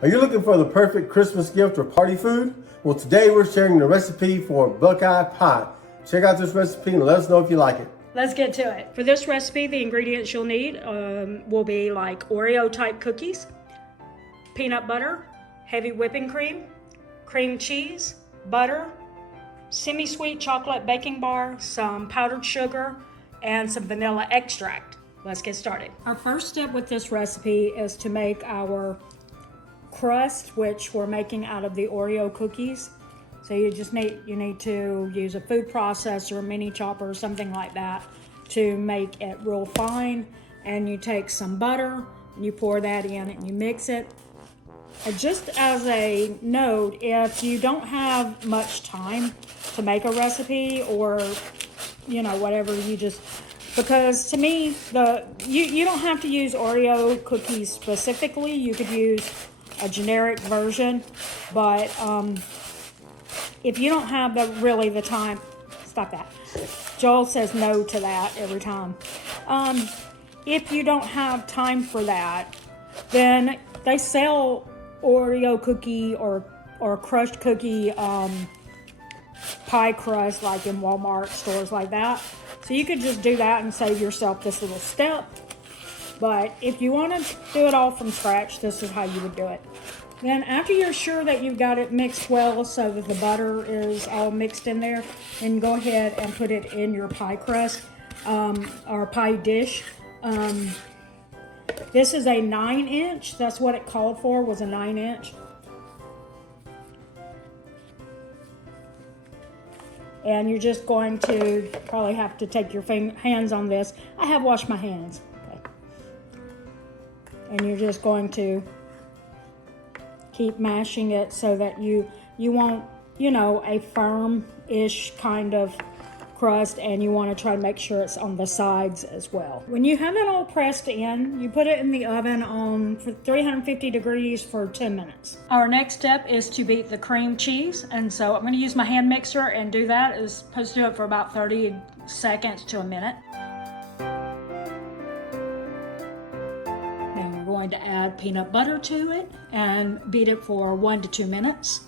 Are you looking for the perfect Christmas gift or party food? Well, today we're sharing the recipe for Buckeye Pie. Check out this recipe and let us know if you like it. Let's get to it. For this recipe, the ingredients you'll need will be like Oreo type cookies, peanut butter, heavy whipping cream, cream cheese, butter, semi-sweet chocolate baking bar, some powdered sugar, and some vanilla extract. Let's get started. Our first step with this recipe is to make our crust, which we're making out of the Oreo cookies. So you need to use a food processor, mini chopper, something like that to make it real fine. And you take some butter, and you pour that in and you mix it. And just as a note, if you don't have much time to make a recipe or whatever, because to me you don't have to use Oreo cookies specifically. You could use a generic version, but if you don't have the time, stop that. Joel says no to that every time. If you don't have time for that, then they sell Oreo cookie or crushed cookie pie crust like in Walmart, stores like that. So you could just do that and save yourself this little step. But if you want to do it all from scratch, this is how you would do it. Then after you're sure that you've got it mixed well so that the butter is all mixed in there, then go ahead and put it in your pie crust or pie dish. This is a 9-inch. That's what it called for, was a 9-inch. And you're just going to probably have to take your hands on this. I have washed my hands. And you're just going to keep mashing it so that you want, a firm-ish kind of crust, and you want to try to make sure it's on the sides as well. When you have it all pressed in, you put it in the oven on for 350 degrees for 10 minutes. Our next step is to beat the cream cheese, and so I'm going to use my hand mixer and do that. It's supposed to do it for about 30 seconds to a minute. Going to add peanut butter to it and beat it for 1 to 2 minutes.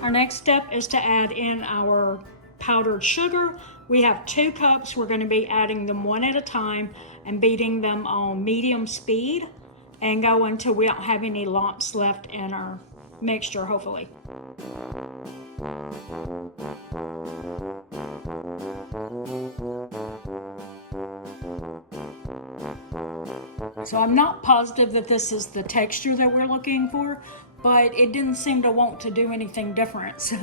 Our next step is to add in our powdered sugar. We have 2 cups. We're going to be adding them one at a time and beating them on medium speed, and go until we don't have any lumps left in our mixture, hopefully. So I'm not positive that this is the texture that we're looking for, but it didn't seem to want to do anything different. So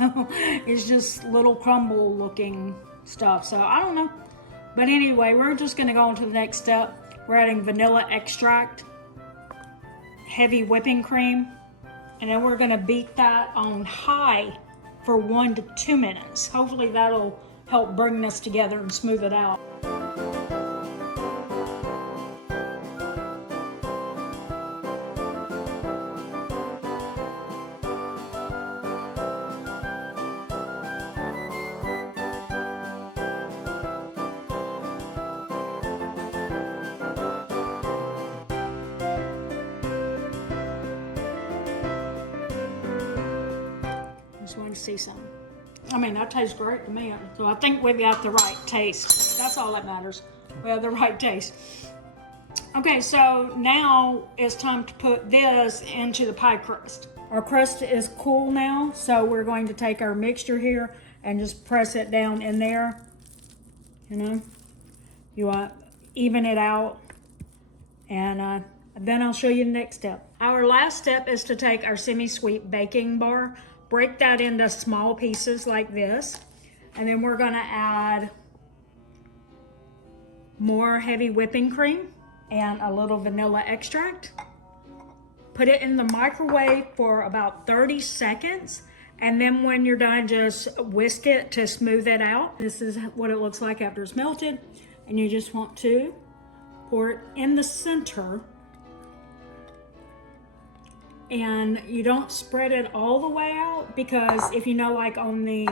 it's just little crumble looking stuff. So I don't know. But anyway, we're just gonna go on to the next step. We're adding vanilla extract, heavy whipping cream, and then we're gonna beat that on high for 1 to 2 minutes. Hopefully that'll help bring this together and smooth it out. Just want to see something. I mean, that tastes great to me. So I think we've got the right taste. That's all that matters. We have the right taste. Okay, so now it's time to put this into the pie crust. Our crust is cool now, so we're going to take our mixture here and just press it down in there. You want to even it out, and then I'll show you the next step. Our last step is to take our semi-sweet baking bar, break that into small pieces like this, and then we're gonna add more heavy whipping cream and a little vanilla extract. Put it in the microwave for about 30 seconds, and then when you're done, just whisk it to smooth it out. This is what it looks like after it's melted, and you just want to pour it in the center and you don't spread it all the way out, because if you know, like on the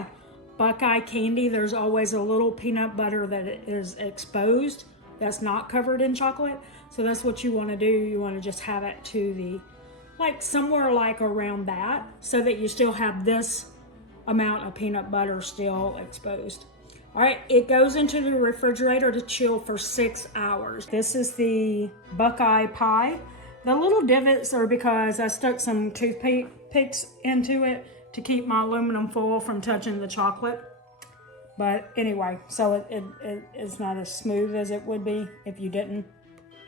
Buckeye candy, there's always a little peanut butter that is exposed that's not covered in chocolate. So that's what you want to do. You want to just have it to the, like somewhere like around that, so that you still have this amount of peanut butter still exposed. All right, it goes into the refrigerator to chill for 6 hours. This is the Buckeye pie. The little divots are because I stuck some toothpicks into it to keep my aluminum foil from touching the chocolate. But anyway, so it's not as smooth as it would be if you didn't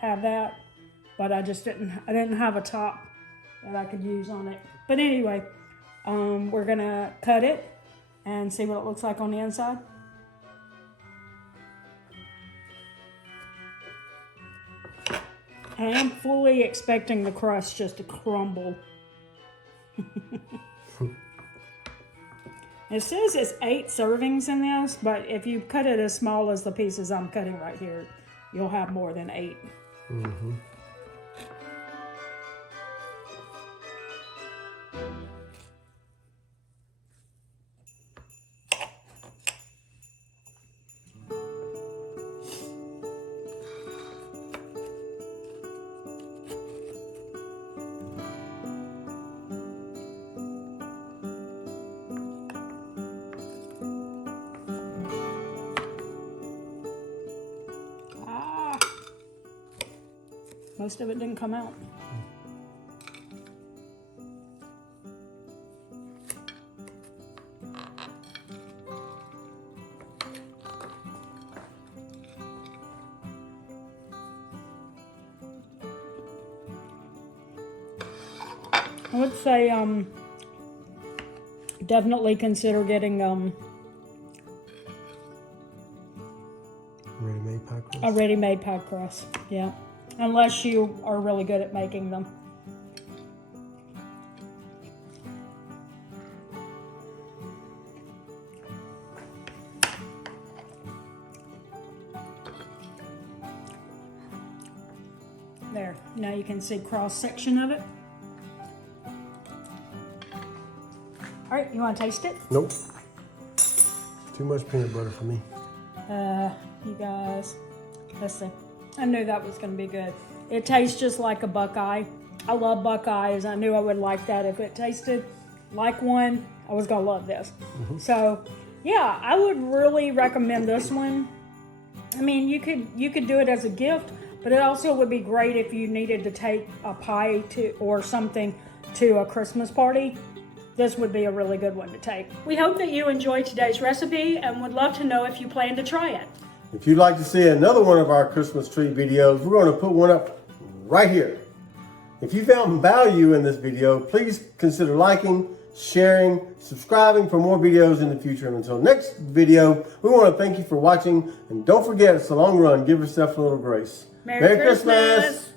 have that. But I didn't have a top that I could use on it. But anyway, we're gonna cut it and see what it looks like on the inside. I am fully expecting the crust just to crumble. It says it's 8 servings in this, but if you cut it as small as the pieces I'm cutting right here, you'll have more than 8. Mm-hmm. Most of it didn't come out. I would say definitely consider getting ready-made pie crust. A ready-made pie crust, yeah. Unless you are really good at making them. There, now you can see cross section of it. All right, you want to taste it? Nope. Too much peanut butter for me. You guys, let's see. I knew that was going to be good. It tastes just like a Buckeye. I love Buckeyes. I knew I would like that. If it tasted like one, I was going to love this. Mm-hmm. So, yeah, I would really recommend this one. I mean, you could do it as a gift, but it also would be great if you needed to take a pie to or something to a Christmas party. This would be a really good one to take. We hope that you enjoyed today's recipe and would love to know if you plan to try it. If you'd like to see another one of our Christmas tree videos, we're going to put one up right here. If you found value in this video, please consider liking, sharing, subscribing for more videos in the future. And until next video, we want to thank you for watching. And don't forget, it's a long run. Give yourself a little grace. Merry Christmas.